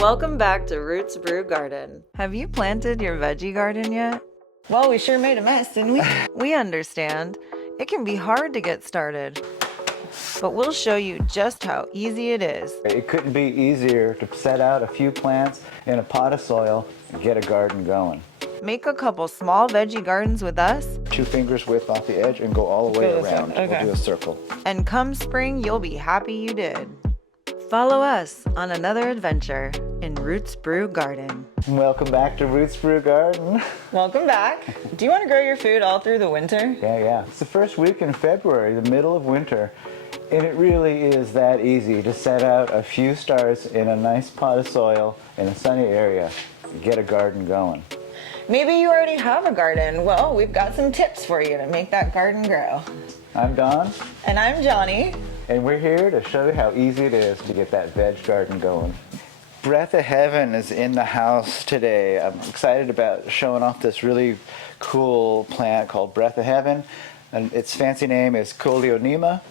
Welcome back to Roots Brew Garden. Have you planted your veggie garden yet? Well, we sure made a mess, didn't we? We understand. It can be hard to get started, but we'll show you just how easy it is. It couldn't be easier to set out a few plants in a pot of soil and get a garden going. Make a couple small veggie gardens with us, 2 fingers width off the edge and go all the way Go this way, around. okay. We'll do a circle. and come spring, you'll be happy you did. Follow us on another adventure in Roots Brew Garden. Welcome back to Roots Brew Garden. Welcome back. Do you want to grow your food all through the winter? Yeah. It's the first week in February, the middle of winter. And it really is that easy to set out a few stars in a nice pot of soil in a sunny area and get a garden going. Maybe you already have a garden. Well, we've got some tips for you to make that garden grow. I'm Don, And I'm Johnny. and we're here to show you how easy it is to get that veg garden going. Breath of Heaven is in the house today. I'm excited about showing off this really cool plant called Breath of Heaven, and its fancy name is Coleonema.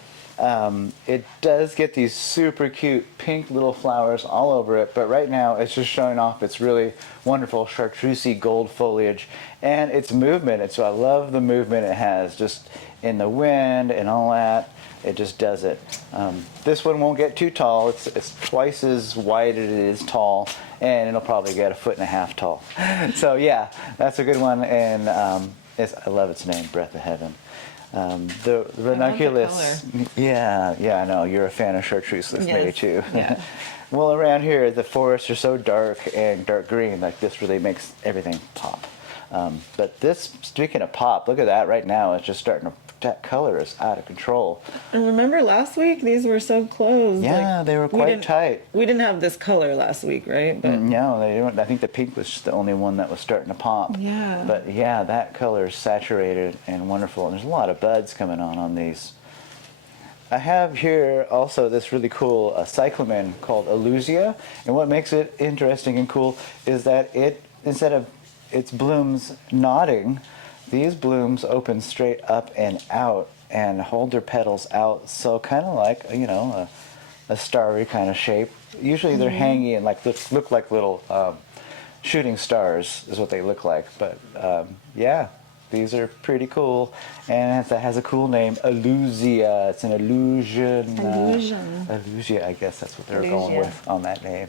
It does get these super cute pink little flowers all over it, but right now it's just showing off its really wonderful chartreusey gold foliage and its movement. I love the movement it has just in the wind and all that. It just does it. This one won't get too tall. It's twice as wide as it is tall, and it'll probably get 1.5 feet tall. So yeah, that's a good one, and I love its name, Breath of Heaven. The ranunculus, yeah, I know you're a fan of chartreuse, maybe too. Yeah. Well, around here the forests are so dark and dark green, like this really makes everything pop. But this, speaking of pop, look at that right now. It's just starting to. That color is out of control. And remember last week, these were so close. Yeah, they were quite tight. We didn't have this color last week, right? But No, they don't. I think the pink was just the only one that was starting to pop. Yeah. But yeah, that color is saturated and wonderful. And there's a lot of buds coming on these. I have here also this really cool cyclamen called Alusia. And what makes it interesting and cool is that instead of its blooms nodding, these blooms open straight up and out and hold their petals out. So kind of like, a starry kind of shape. Usually they're hanging and look like little shooting stars is what they look like. But yeah, these are pretty cool. And it has a cool name, Alusia. It's an illusion. Alusia, I guess that's what they're going with on that name.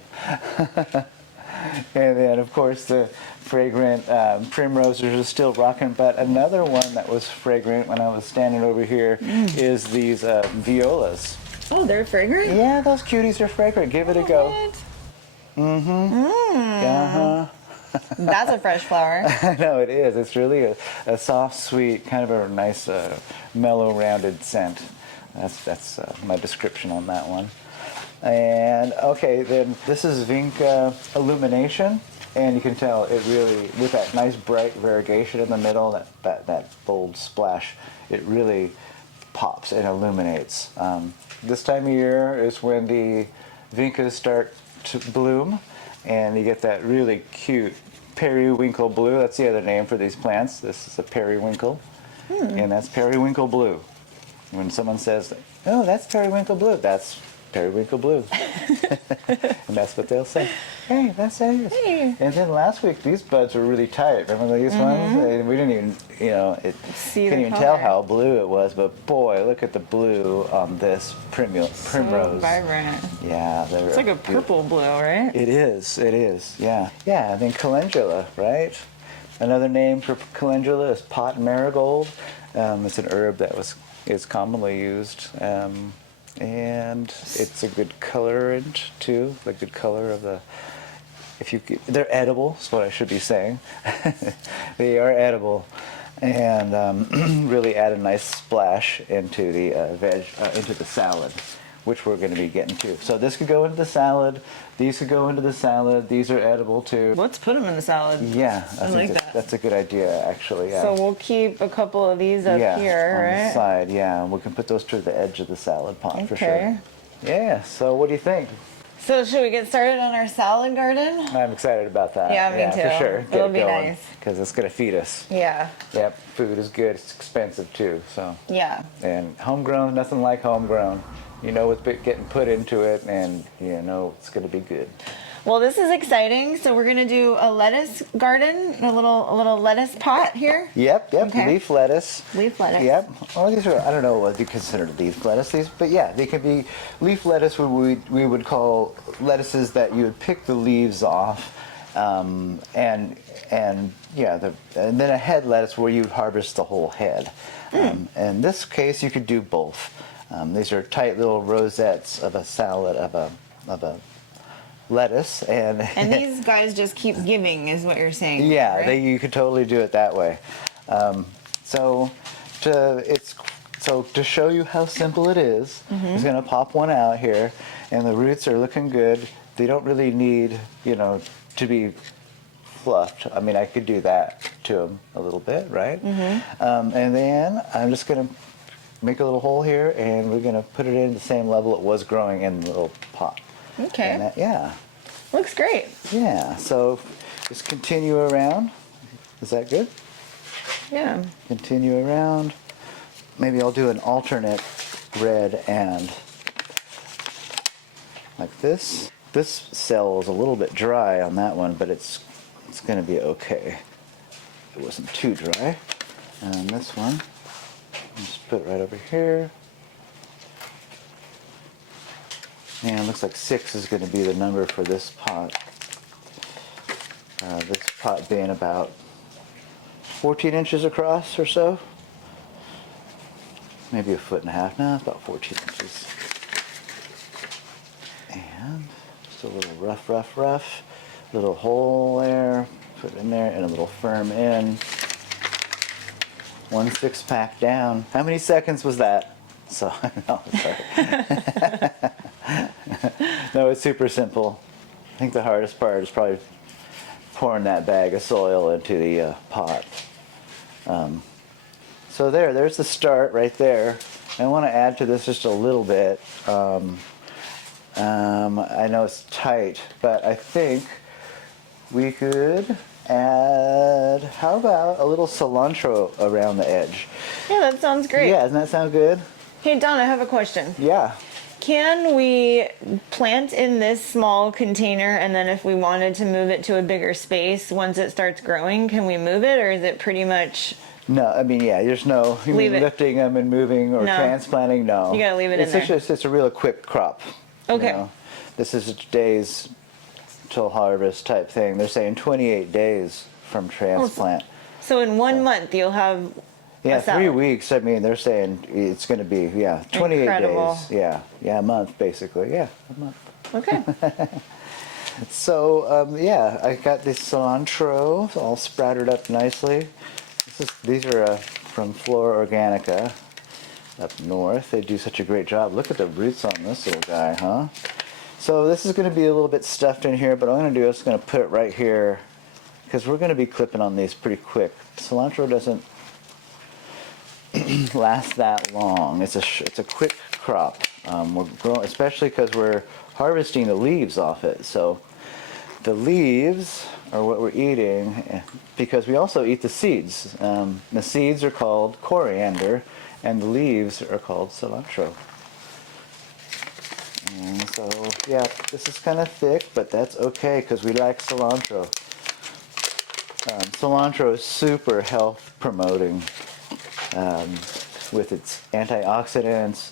And then, of course, the fragrant primroses are still rocking. But another one that was fragrant when I was standing over here is these violas. oh, they're fragrant? Yeah, those cuties are fragrant. Give it a go. Uh-huh. That's a fresh flower. I know it is. It's really a soft, sweet, kind of a nice, mellow, rounded scent. That's my description on that one. And okay, then this is Vinca Illumination, and you can tell it really, with that nice bright variegation in the middle, that bold splash, it really pops and illuminates. This time of year is when the Vincas start to bloom, and you get that really cute periwinkle blue. That's the other name for these plants. This is a periwinkle, and that's periwinkle blue. When someone says, "Oh, that's periwinkle blue," that's periwinkle blue. And that's what they'll say. Hey, that's it. Hey. And then last week, these buds were really tight. Remember these ones? And we didn't even, See couldn't the even tell color. how blue it was. But boy, look at the blue on this primrose. So vibrant. Yeah, It's like a purple blue, right? It is, yeah. Yeah, and then calendula, right? Another name for calendula is pot marigold. It's an herb that is commonly used. And it's a good colorant too, the good color of the. They're edible, is what I should be saying. They are edible, and really add a nice splash into the into the salad, which we're going to be getting to. So this could go into the salad. These could go into the salad. These are edible too. Let's put them in the salad. Yeah, I like think that. that's a good idea, actually. Yeah. So we'll keep a couple of these up here, on right? the side, yeah. And we can put those to the edge of the salad pot for Okay. sure. Yeah, so what do you think? So should we get started on our salad garden? I'm excited about that. Yeah, me too. For sure. It'll be nice. Because it's going to feed us. Yeah. Yep, food is good. It's expensive too. So. Yeah. And homegrown, nothing like homegrown. You know what's getting put into it, and you know it's going to be good. Well, this is exciting. So we're gonna do a lettuce garden, a little lettuce pot here. Yep, Okay. leaf lettuce. Leaf lettuce. Yep. Well, these are, I don't know what you consider leaf lettuce, but yeah, they can be leaf lettuce. We would call lettuces that you would pick the leaves off, and yeah, and then a head lettuce where you harvest the whole head. In this case, you could do both. These are tight little rosettes of a salad of a lettuce, and these guys just keep giving, is what you're saying. yeah, right? you could totally do it that way. So to show you how simple it is, I'm just gonna pop one out here, and the roots are looking good. They don't really need, to be fluffed. I mean, I could do that to them a little bit, right? And then I'm just gonna make a little hole here, and we're gonna put it in the same level it was growing in the little pot. Okay. And yeah. Looks great. Yeah. So just continue around. Is that good? Yeah. Continue around. Maybe I'll do an alternate red and like this. This cell is a little bit dry on that one, but it's going to be okay. It wasn't too dry. And this one, just put it right over here. And it looks like 6 is going to be the number for this pot. This pot being about 14 inches across or so. Maybe 1.5 foot. No, it's about 14 inches. And just a little rough. Little hole there. Put it in there, and a little firm in. 1 6-pack down. How many seconds was that? So, no, sorry. No, it's super simple. I think the hardest part is probably pouring that bag of soil into the pot. So there's the start right there. I want to add to this just a little bit. I know it's tight, but I think we could add, how about a little cilantro around the edge? Yeah, that sounds great. Yeah, doesn't that sound good? Hey, Don, I have a question. Yeah. Can we plant in this small container, and then if we wanted to move it to a bigger space, once it starts growing, can we move it, or is it pretty much... No, I mean, yeah, there's no lifting them and moving or transplanting, no. You gotta leave it in there. It's a real quick crop. Okay. This is days till harvest type thing. They're saying 28 days from transplant. So in 1 month, you'll have Yeah, a salad. 3 weeks. I mean, they're saying it's going to be 28 Incredible. days. Yeah, a month basically. Yeah, a month. Okay. So I got this cilantro all sprouted up nicely. These are from Flora Organica up north. They do such a great job. Look at the roots on this little guy, huh? So this is going to be a little bit stuffed in here, but what I'm going to do is going to put it right here because we're going to be clipping on these pretty quick. Cilantro doesn't last that long. It's a quick crop. We're growing, especially because we're harvesting the leaves off it. So the leaves are what we're eating because we also eat the seeds. The seeds are called coriander, and the leaves are called cilantro. And so, yeah, this is kind of thick, but that's okay because we like cilantro. Cilantro is super health promoting with its antioxidants.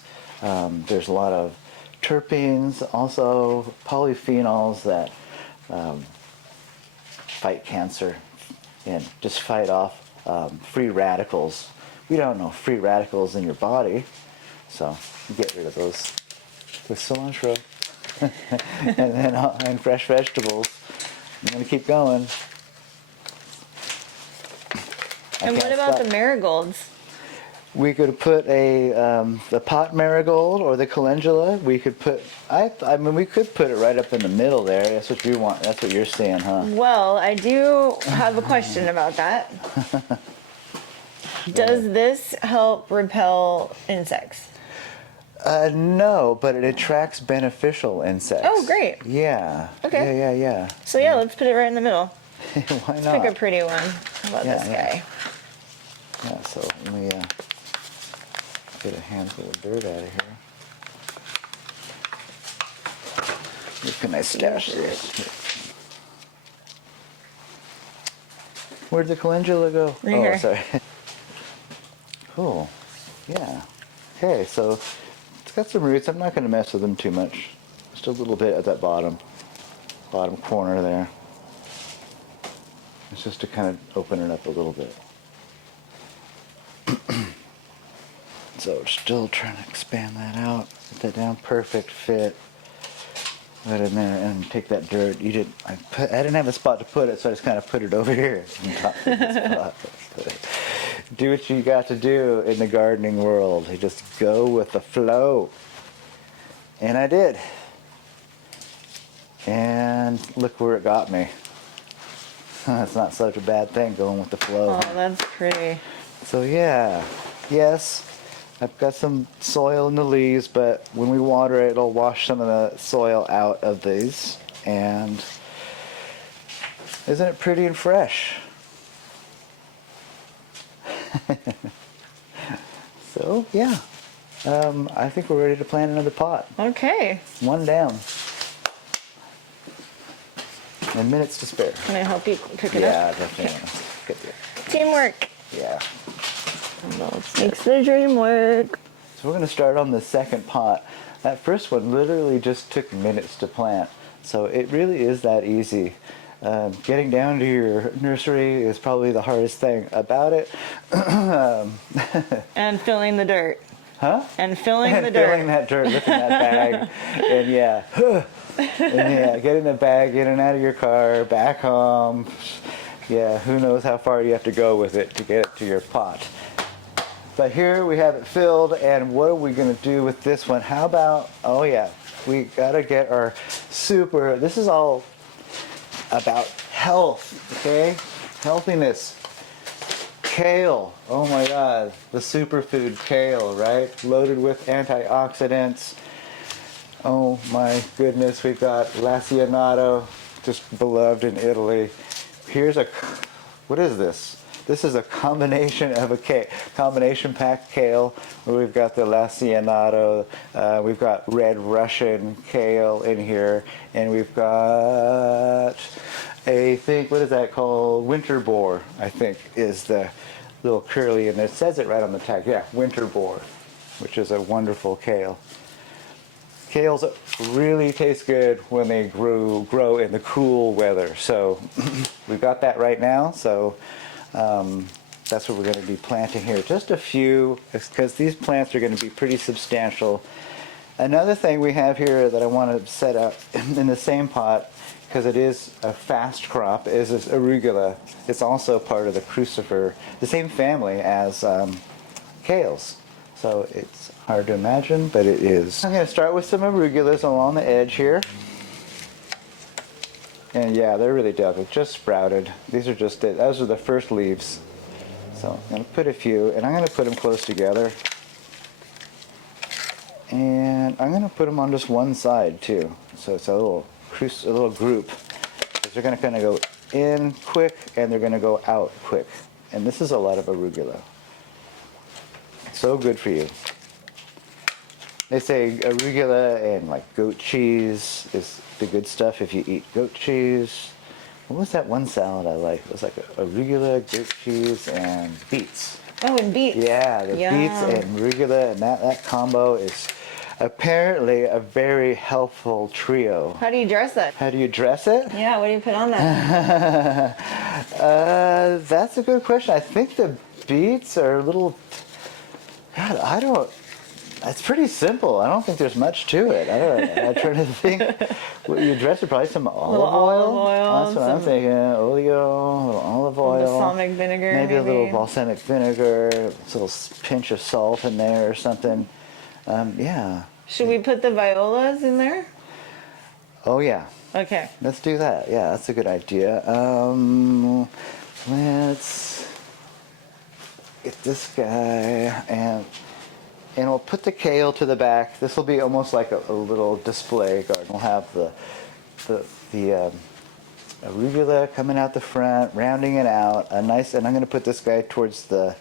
There's a lot of terpenes, also polyphenols that fight cancer and just fight off free radicals. We don't know free radicals in your body, so get rid of those with cilantro. and fresh vegetables. I'm going to keep going. And what about the marigolds? We could put the pot marigold or the calendula. We could put, I mean, we could put it right up in the middle there. That's what you want. That's what you're saying, huh? Well, I do have a question about that. Does this help repel insects? No, but it attracts beneficial insects. Oh, great. Yeah. Okay. Yeah. So yeah, let's put it right in the middle. Why not? Pick a pretty one. How about this guy? Yeah, so let me get a handful of dirt out of here. Where can I stash this? Where'd the calendula go? Right oh, here. sorry. Cool. Yeah. Okay, so it's got some roots. I'm not going to mess with them too much. Just a little bit at that bottom corner there. It's just to kind of open it up a little bit. So still trying to expand that out. Get that down. Perfect fit. Right in there and take that dirt. I didn't have a spot to put it, so I just kind of put it over here on top of the spot. Do what you got to do in the gardening world. You just go with the flow. And I did. And look where it got me. That's not such a bad thing, going with the flow. Oh, that's pretty. So yeah, yes, I've got some soil in the leaves, but when we water it, it'll wash some of the soil out of these. And isn't it pretty and fresh? So yeah, I think we're ready to plant another pot. Okay. One down. And minutes to spare. Can I help you pick it Yeah, up? definitely. Good deal. Teamwork. Yeah. Makes the dream work. So we're going to start on the second pot. That first one literally just took minutes to plant. So it really is that easy. Getting down to your nursery is probably the hardest thing about it. And filling the dirt. Huh? And filling the And dirt. filling that dirt, lifting that bag. And yeah. And yeah, getting the bag in and out of your car, back home. Yeah, who knows how far you have to go with it to get it to your pot. But here we have it filled, and what are we going to do with this one? How about, oh yeah, we got to get our this is all about health, okay? Healthiness. Kale, oh my god, the superfood kale, right? Loaded with antioxidants. Oh my goodness, we've got Lacinato, just beloved in Italy. What is this? This is a combination of combination packed kale, where we've got the Lacinato, we've got red Russian kale in here, and we've got, what is that called? Winterbor, I think, is the little curly, and it says it right on the tag. Yeah, Winterbor, which is a wonderful kale. Kales really taste good when they grow in the cool weather. So we've got that right now. So that's what we're going to be planting here. Just a few, because these plants are going to be pretty substantial. Another thing we have here that I want to set up in the same pot, because it is a fast crop, is this arugula. It's also part of the crucifer, the same family as kales. So it's hard to imagine, but it is. I'm going to start with some arugulas along the edge here. And yeah, they're really delicate, just sprouted. These are those are the first leaves. So I'm going to put a few, and I'm going to put them close together. And I'm going to put them on just one side too. So it's a little group. Because they're going to kind of go in quick, and they're going to go out quick. And this is a lot of arugula. So good for you. They say arugula and like goat cheese is the good stuff if you eat goat cheese. What was that one salad I liked? It was like arugula, goat cheese, and beets. Oh, and beets. Yeah, the beets and arugula, and that combo is apparently a very healthful trio. How do you dress it? How do you dress it? Yeah, what do you put on that? That's a good question. I think the beets are a little... God, it's pretty simple. I don't think there's much to it. I'm trying to think. What you dress it, probably some olive oil. That's what I'm thinking. Oleo, a little olive oil. Balsamic vinegar. Maybe a little balsamic vinegar, a little pinch of salt in there or something. Yeah. Should we put the violas in there? Oh yeah. Okay. Let's do that. Yeah, that's a good idea. Let's get this guy and we'll put the kale to the back. This will be almost like a little display garden. We'll have the arugula coming out the front, rounding it out. And I'm going to put this guy towards the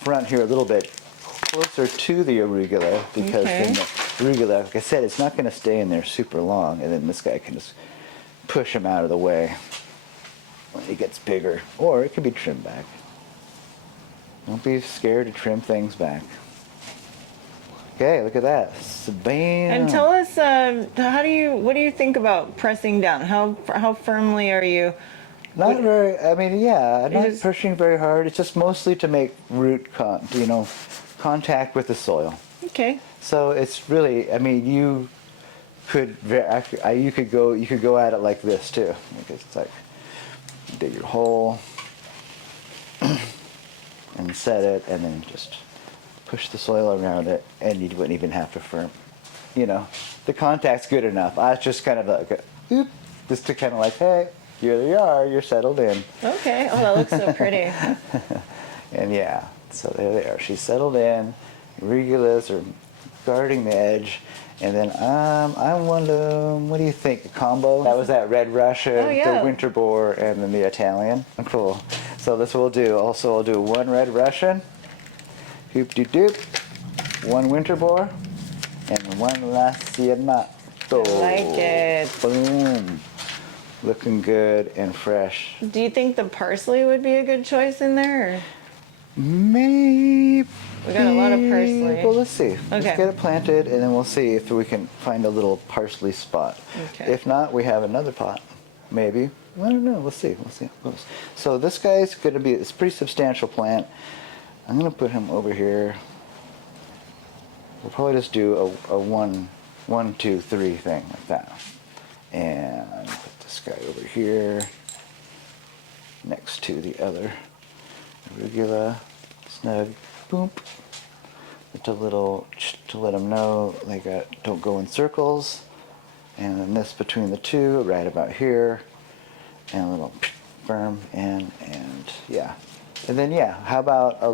front here a little bit closer to the arugula, because then arugula, like I said, it's not going to stay in there super long, and then this guy can just push him out of the way when he gets bigger, or it could be trimmed back. Don't be scared to trim things back. Okay, look at that. Bam. And tell us, what do you think about pressing down? How firmly are you? Not very, I mean, yeah, not just- pushing very hard. It's just mostly to make root contact with the soil. Okay. So it's really, I mean, you could go at it like this too. It's like dig your hole and set it, and then just push the soil around it, and you wouldn't even have to firm. The contact's good enough. I was just kind of like, oop, just to kind of like, hey, here you are, you're settled in. Okay. Oh, that looks so pretty. And yeah, so there they are. She's settled in. Arugulas are guarding the edge. And then I wonder, what do you think? A combo? That was that Red Russian, Oh, yeah. the Winterbor, and then the Italian. Cool. So this will do. Also, I'll do one Red Russian, hoop-de-doop, one Winterbor, and one Lacinato. I like it. Boom. Looking good and fresh. Do you think the parsley would be a good choice in there? Or? Maybe. We got a lot of parsley. Well, let's see. Okay. Let's get it planted, and then we'll see if we can find a little parsley spot. Okay. If not, we have another pot. Maybe. I don't know. We'll see. We'll see how it goes. So this guy's going to be, it's a pretty substantial plant. I'm going to put him over here. We'll probably just do a 1, 2, 3 thing like that. And put this guy over here next to the other arugula. Snug. Boom. To let them know they don't go in circles. And then this between the two, right about here. And a little firm and yeah. And then yeah, how about a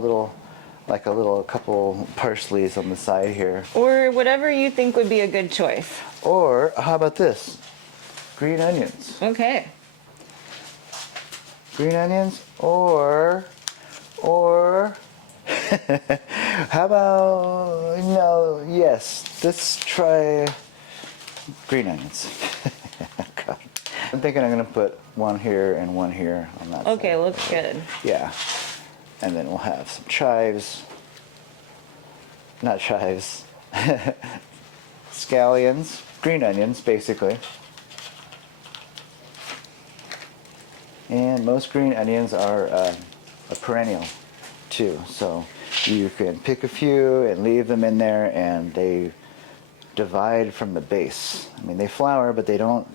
couple parsleys on the side here. Or whatever you think would be a good choice. Or how about this? Green onions. Okay. Green onions or how about yes, let's try green onions. God. I'm thinking I'm gonna put one here and one here on that Okay, side. looks good. Yeah. And then we'll have some chives. Not chives. Scallions, green onions basically. And most green onions are a perennial too, so you can pick a few and leave them in there, and they divide from the base. I mean, they flower, but they don't,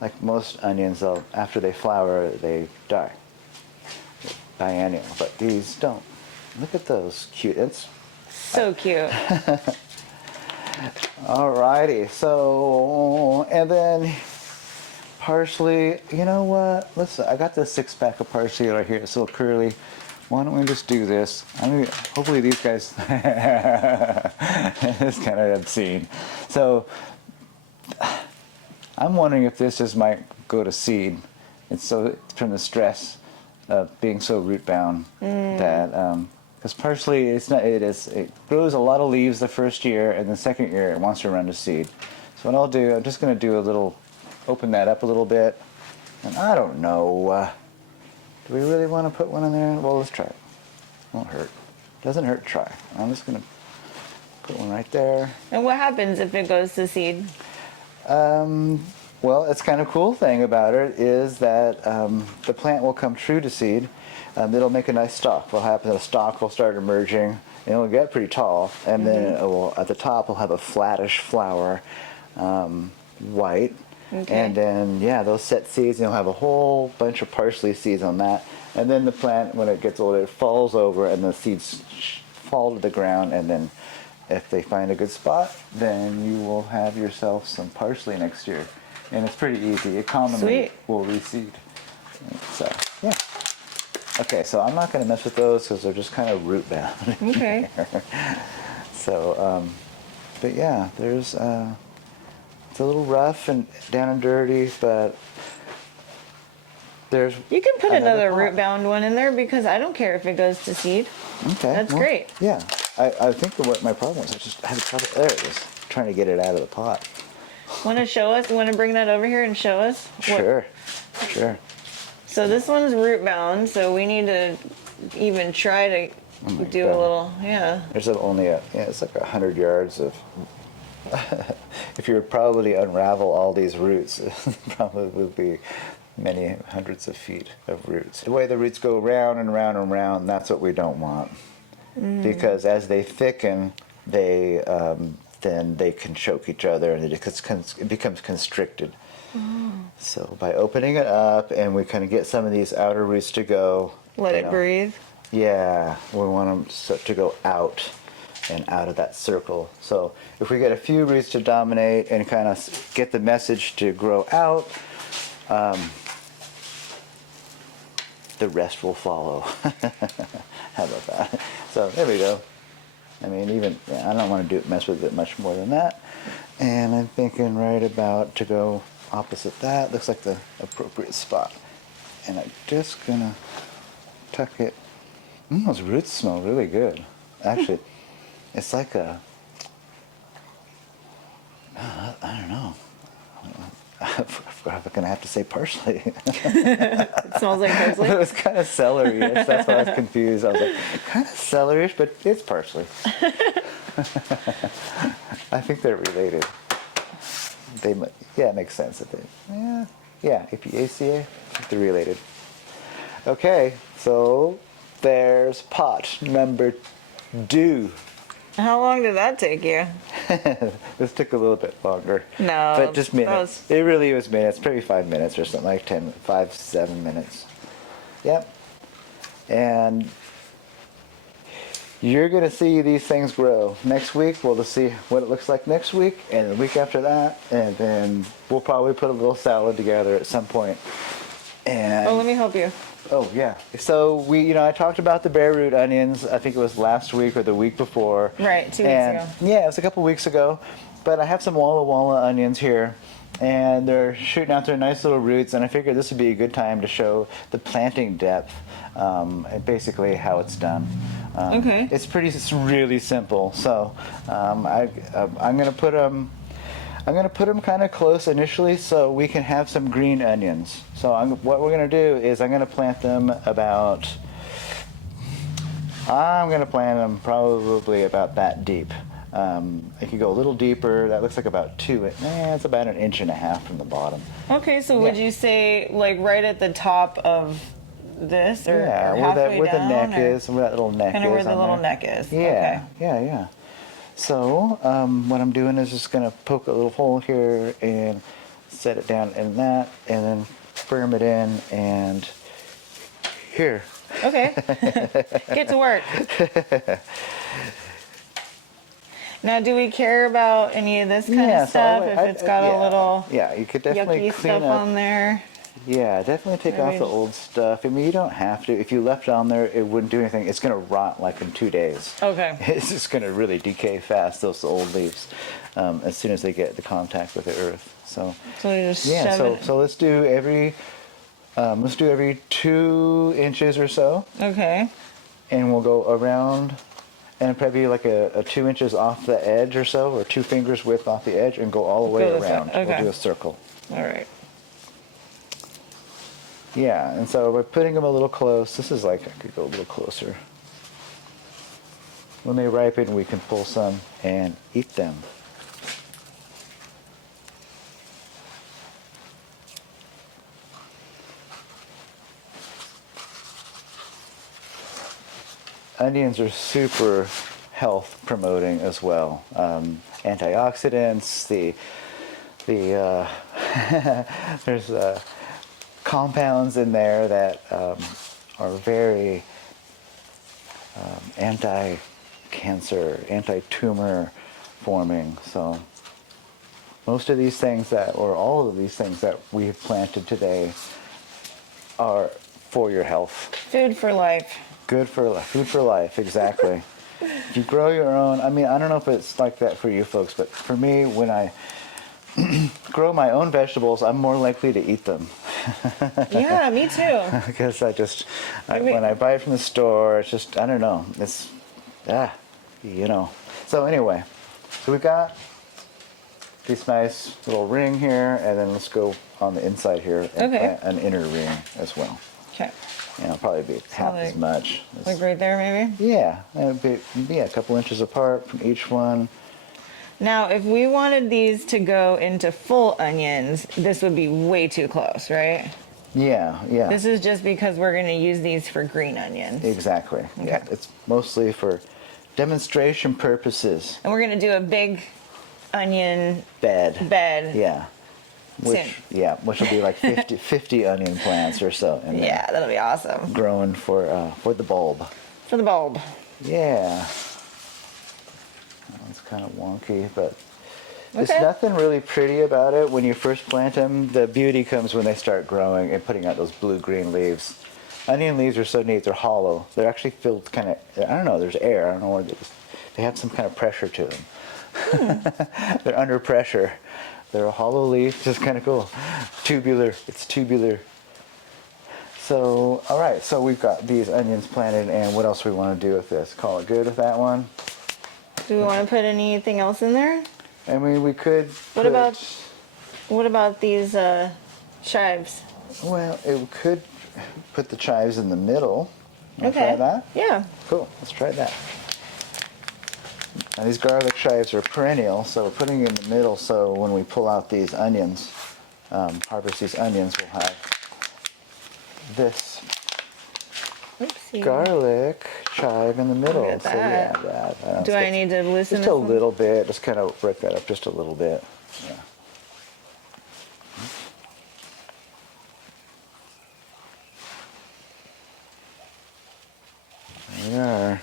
like most onions, after they flower, they die. Biennial, but these don't. Look at those cute. It's So cute. alrighty. So, and then parsley. You know what? I got this 6-pack of parsley right here. It's so curly. Why don't we just do this? Hopefully these guys. It's kind of obscene. So I'm wondering if this just might go to seed. It's from the stress of being so root bound that because parsley it grows a lot of leaves the first year, and the second year it wants to run to seed. So what I'll do, I'm just going to do open that up a little bit, and I don't know. Do we really want to put one in there? Well, let's try it. Won't hurt. Doesn't hurt to try. I'm just going to put one right there. And what happens if it goes to seed? Well, it's kind of cool thing about it is that the plant will come true to seed. It'll make a nice stalk. What'll happen, the stalk will start emerging, and it'll get pretty tall, and then at the top will have a flattish flower, white. Okay. And then, yeah, those set seeds, and you'll have a whole bunch of parsley seeds on that. And then the plant, when it gets older, it falls over, and the seeds fall to the ground. And then if they find a good spot, then you will have yourself some parsley next year. And it's pretty easy. It commonly will reseed. So, yeah. Okay, so I'm not going to mess with those because they're just kind of root bound. Okay. So, but yeah, there's... it's a little rough and down and dirty, but there's... You can put another pot. root bound one in there because I don't care if it goes to seed. Okay. That's great. Yeah. I think what my problem was, I just had trouble... There it is. trying to get it out of the pot. Want to show us? Want to bring that over here and show us? Sure. So this one's root bound, so we need to even try to do a God. little, yeah. There's it's like 100 yards of. If you would probably unravel all these roots, it probably would be many hundreds of feet of roots. The way the roots go round and round and round, that's what we don't want. Because as they thicken, then they can choke each other and it becomes constricted. So by opening it up and we kind of get some of these outer roots to go. Let it breathe. Yeah, we want them to go out and out of that circle. So if we get a few roots to dominate and kind of get the message to grow out, the rest will follow. How about that? So there we go. I mean, I don't want to mess with it much more than that. And I'm thinking right about to go opposite that. Looks like the appropriate spot. And I'm just gonna tuck it. Those roots smell really good. Actually, it's like I don't know. I'm gonna have to say parsley. It smells like parsley. It was kind of celery. That's why I was confused. I was like, kind of celery-ish, but it's parsley. I think they're related. It makes sense. Apiaceae, they're related. Okay, so there's pot number 2. How long did that take you? This took a little bit longer. No, but just minutes. It really was minutes, probably 5 minutes or something, like 7 minutes. Yep. And you're going to see these things grow. Next week, we'll just see what it looks like next week, and the week after that, and then we'll probably put a little salad together at some point. And let me help you. Oh, yeah. So I talked about the bare root onions. I think it was last week or the week before. Right, 2 weeks ago. Yeah, it was a couple weeks ago. But I have some Walla Walla onions here, and they're shooting out their nice little roots, and I figured this would be a good time to show the planting depth, and basically how it's done. Okay. It's really simple. So I'm going to put them... kind of close initially so we can have some green onions. So what we're going to do is I'm going to plant them probably about that deep. It could go a little deeper. That looks like about 2. It's about 1.5 inches from the bottom. Okay, so would you say like right at the top of this, or halfway where down, the neck is, where that little neck is. Kind of where the little there. neck is. Yeah, Okay. yeah. So what I'm doing is just going to poke a little hole here and set it down in that, and then firm it in, and here. Okay. Get to work. Now, do we care about any of this kind of stuff? If it's got a little you could definitely yucky clean stuff up on there? Yeah, definitely take off the old stuff. I mean, you don't have to. If you left it on there, it wouldn't do anything. It's going to rot like in 2 days. Okay. It's just going to really decay fast, those old leaves, as soon as they get the contact with the earth. So we just shove it. So let's do every 2 inches or so. Okay. And we'll go around, and probably like a 2 inches off the edge or so, or 2 fingers width off the edge, and go all the way around. Okay. We'll do a circle. All right. Yeah, and so we're putting them a little close. This is like, I could go a little closer. When they ripen, we can pull some and eat them. Onions are super health promoting as well. Antioxidants, there's compounds in there that are very anti-cancer, anti-tumor forming. So most of these things all of these things that we have planted today are for your health. Food for life. Food for life, exactly. If you grow your own, I mean, I don't know if it's like that for you folks, but for me, when I grow my own vegetables, I'm more likely to eat them. Yeah, me too. Because when I buy it from the store, it's just, I don't know, So anyway, so we've got this nice little ring here, and then let's go on the inside here and Okay. plant an inner ring as well. Okay. You know, probably be half as like- much. Like right there, maybe? Yeah, it'd be a couple inches apart from each one. Now, if we wanted these to go into full onions, this would be way too close, right? Yeah, yeah. This is just because we're going to use these for green onions. Exactly. Yeah, Okay. it's mostly for demonstration purposes. And we're going to do a big onion Bed. bed. Yeah. Which will be like 50 onion plants or so in there. Yeah, that'll be awesome. Growing for the bulb. For the bulb. Yeah. That one's kind of wonky, but there's Okay. nothing really pretty about it when you first plant them. The beauty comes when they start growing and putting out those blue-green leaves. Onion leaves are so neat. They're hollow. They're actually filled kind of, I don't know, there's air. I don't know where they have some kind of pressure to them. They're under pressure. They're a hollow leaf, just kind of cool. Tubular, it's tubular. So, all right, so we've got these onions planted, and what else do we want to do with this? Call it good with that one? Do we want to put anything else in there? I mean, we could What about these chives? Well, it could put the chives in the middle. Wanna Okay. Try that? Yeah. Cool, let's try that. Now these garlic chives are perennial, so we're putting it in the middle so when we pull out these onions, harvest these onions, we'll have this Oopsie. garlic chive in the middle. Look at So we that. have that. Do I need to loosen just this a one? little bit? Just kind of break that up just a little bit. Yeah. There we are.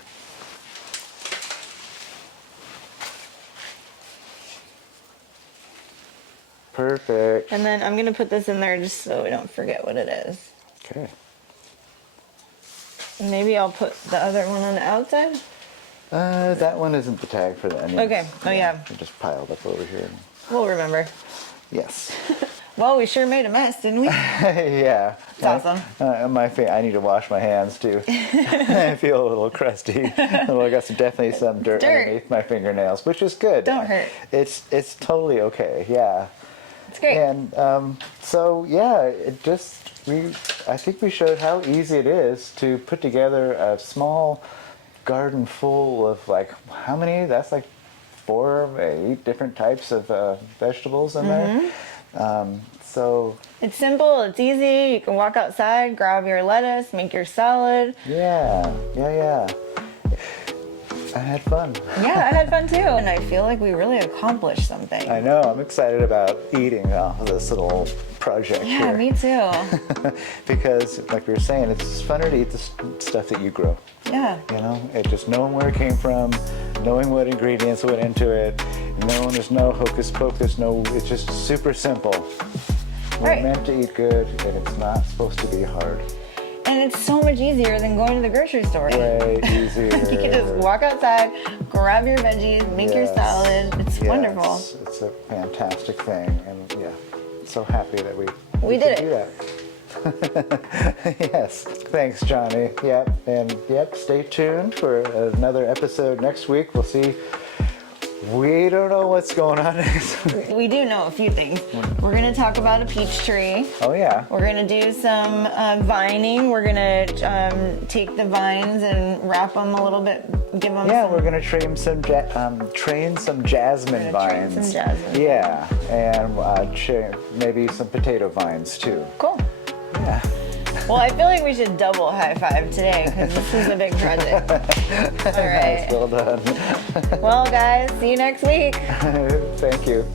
Perfect. And then I'm going to put this in there just so we don't forget what it is. Okay. And maybe I'll put the other one on the outside. That one isn't the tag for the onions. Okay. Oh, yeah. They're just piled up over here. We'll remember. Yes. Well, we sure made a mess, didn't we? Yeah. It's awesome. I need to wash my hands too. I feel a little crusty. Well, I got definitely some dirt underneath my fingernails, which is good. Don't hurt. It's totally okay. Yeah. It's great. And so yeah, I think we showed how easy it is to put together a small garden full of like how many? That's like 4, 8 different types of vegetables in there. So It's simple, it's easy. You can walk outside, grab your lettuce, make your salad. yeah. I had fun. Yeah, I had fun too. And I feel like we really accomplished something. I know. I'm excited about eating off of this little project Yeah, here. me too. Because, like we were saying, it's funner to eat the stuff that you grow. Yeah. You know, it just knowing where it came from, knowing what ingredients went into it, knowing there's no hocus pocus, it's just super simple. We're Right. meant to eat good, and it's not supposed to be hard. And it's so much easier than going to the grocery store. Way easier. You can just walk outside, grab your veggies, make your Yes. salad. It's Yeah, wonderful. It's a fantastic thing, and yeah, so happy that we did could it. do that. Yes, thanks, Johnny. Yep, and stay tuned for another episode next week. We'll see. We don't know what's going on next week. We do know a few things. We're going to talk about a peach tree. Oh yeah. We're going to do some vining. We're going to take the vines and wrap them a little bit, give them Yeah, some... we're gonna train some jasmine We're gonna train vines. some jasmine. Yeah, and maybe some potato vines too. Cool. Yeah. Well, I feel like we should double high five today because this is a big project. All right. Nice, well done. Well, guys, see you next week. Thank you.